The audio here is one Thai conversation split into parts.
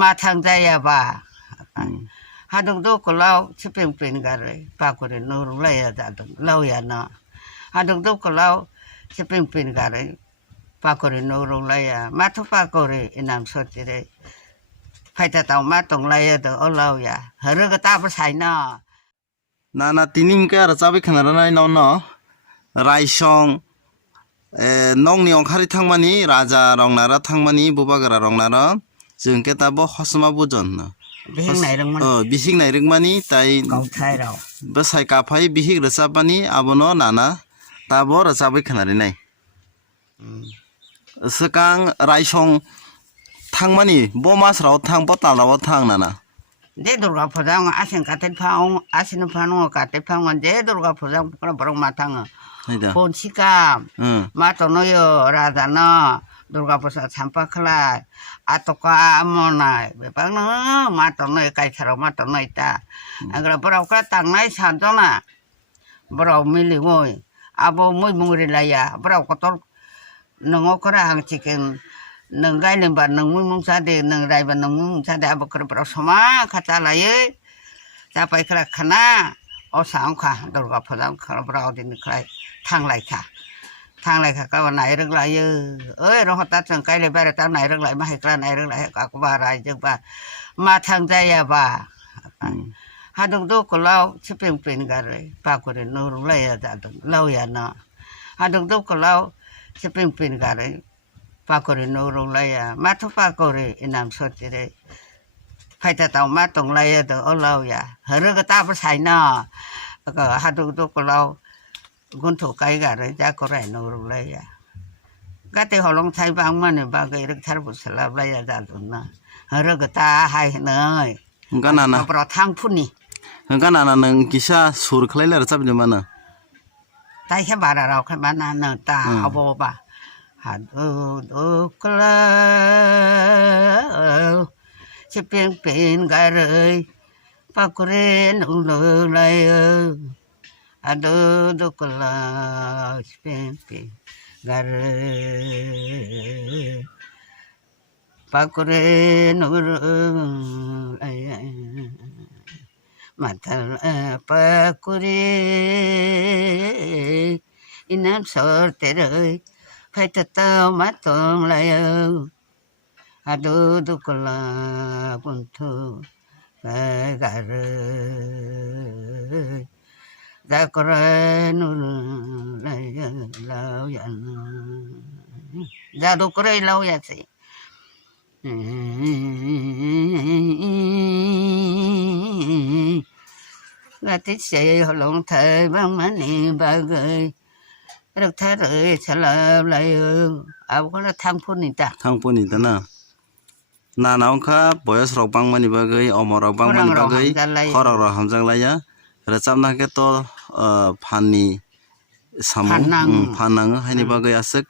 มาทางใจบ่าหาดงโตก็เล่าชิเป็นกันเลยปากคนนู้นเลยจ้ะเล่าอย่างน่ะหาดงโตก็เล่าชิเป็นกันเลยปากคนนู้นเลยมาทุกปากคนอินามสดเลยใครจะต้องมาตรงเลยตัวเอาเล่าอย่าเรื่องก็ตาภาษาเนาะนาตินิงก็จะไปขนาดนั้นน้องเนาะไรชงน้องนี่องคาริทั้งมันนี่ราชารองนาราทั้งมันนี่บุบกระรองนาราจึงแค่ตาบ่ฮอสมาบุจนนะบิหิงไหนเรื่องมันบิหิงไหนเรื่องมันนี่แต่เขาใช่เราภาษากาไฟบิหิงรัชบันนี่อาบุโนนานะตาบ่รัชไปขนาดไหนสกังไรชงทั้งมันนี่บ่มาสเราทั้งบ่ตาเราทั้งนั่นนะเด็ดดุร์กพลังอาศินกัดเทพองอาศินพานุกัดเทพองเด็ดดุร์กพลังพระบรมมาทังปนชิกามาตโนโยราดานะดุร์กพลังสัมปะคลาอัตกามนายเบบนั้นมาตโนยไก่ชรามาตโนยตาอันกระบเราก็ตั้งในฉันตนะบเราไม่ลิมวยอาบ่ไม่มุงริลายาบเราก็ต้องนงอกระหังชิกันหนึ่งไก่หนึ่งบาทหนึ่งมุ้งซาเดหนึ่งไรบาทหนึ่งมุ้งซาเดอาบกระเป๋าสมาข้าตาลายจะไปคลาขณะเอาสามค่ะดอกกับพลังคาราบาวดินใครทางไรค่ะทางไรค่ะก็วันไหนเรื่องไรเราหัดตัดสังไก่เลยไปแต่ทางไหนเรื่องไรมาให้กล้าไหนเรื่องไรก็ว่าไรจังว่ามาทางใจบ่าหาดงโตก็เล่าชิเป็นกันเลยปากคนนู้นเลยจ้ะเล่าอย่างน่ะหาดงโตก็เล่าชิเป็นกันเลยปากคนนู้นเลยมาทุกปากคนอินามสดเลยใครจะต้องมาตรงเลยตัวเอาเล่าอย่าเรื่องก็ตาภาษาเนาะก็หาดงโตก็เล่ากุนถูกไกลกันเลยจ้าก็ไรนู้นเลยก็ที่เขาลงไทยบางมันบางก็เรื่องทารบุษลาเลยจ้าตุนนะเรื่องก็ตาให้เนยก็นั่นนะเพราะทางพุ่นนี่ก็นั่นนะนึงกิชาสุรคล้ายๆรัชบันมันนะตายแค่บาร์เราแค่บ้านนั้นตาเอาบ่บ่หัดกลาจะเป็นกันเลยปากเรนอุ่นเลยหัดกลาจะเป็นกันเลยปากเรนอุ่นเลยมาทำปากเรอินามสอดเตยใครจะเต้ามาตรงเลยอาดูกลาบุญทุกันเลยจะกระนุนเลยเล่าอย่างจะดูกระเล่าอย่างสิก็ติดเสียหลงเธอบางมันนี่บางเลยเราเธอเลยฉลาดเลยเอาก็เราทำพุ่นนี่จ้ะทางปุ่นนี่ตนะนาน้องข้าบอยสระบังมันนี่บางเลยอมรบังมันนี่บางเลยขอเราหำจังเลยเราจำนักก็ตัวพันนี่สมุพันนังให้นี่บางเลยสัก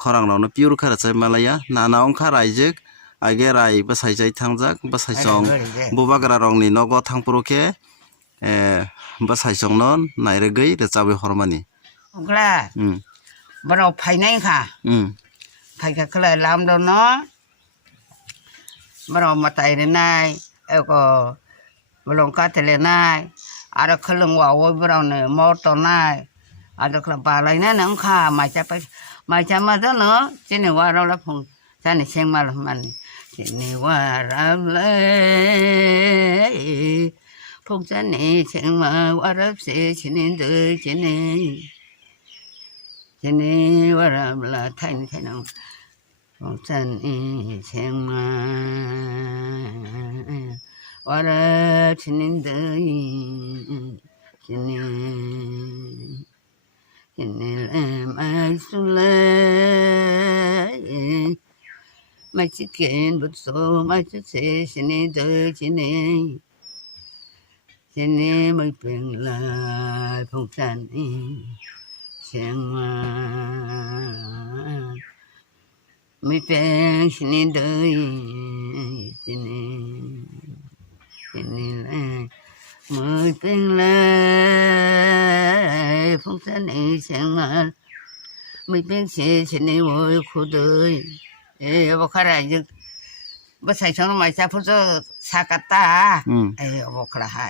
ขอเราเนาะพิวร์ข้าจะมาเลยนาน้องข้าไรจึกไอเกอไรภาษาใจทางจักภาษาจงบุบกระรองนี่นกทางโปรเคภาษาจงนนไหนเรื่องเราจะไปฮอร์มานี่กล้าเราภายในค่ะภายก็เลยลำเราเนาะเรามาไต่ในนายก็มาลงกัดเทเลนายอะไรขลุ่งว่าโอ้ยเราเนี่ยมอตนายอะไรขลุ่งปลาอะไรนั่นน้องข้ามาจะไปมาจะมาซะเนาะจีนี่ว่าเราละพงจะนี่เชียงมาละมันจีนี่ว่าเราเลยพงจะนี่เชียงมาว่ารับเสียจีนี่ดื้อจีนี่ว่าเราละไทยนี่น้องพงจะนี่เชียงมาว่ารับจีนี่ดื้อจีนี่ไม่สุดเลยไม่ชิเกนบุษโสไม่ชุดเสชนีเดชนีไม่เป็นลายพงจันอีเชียงมาไม่เป็นชนีเดชนีเลยไม่เป็นเลยพงจันอีเชียงมาไม่เป็นเสียชนีโวยคู่เดยบอกอะไรยึก บ่ใส่ชนไม้ซะพุ่นจะสากัตตาไอ้บอกละให้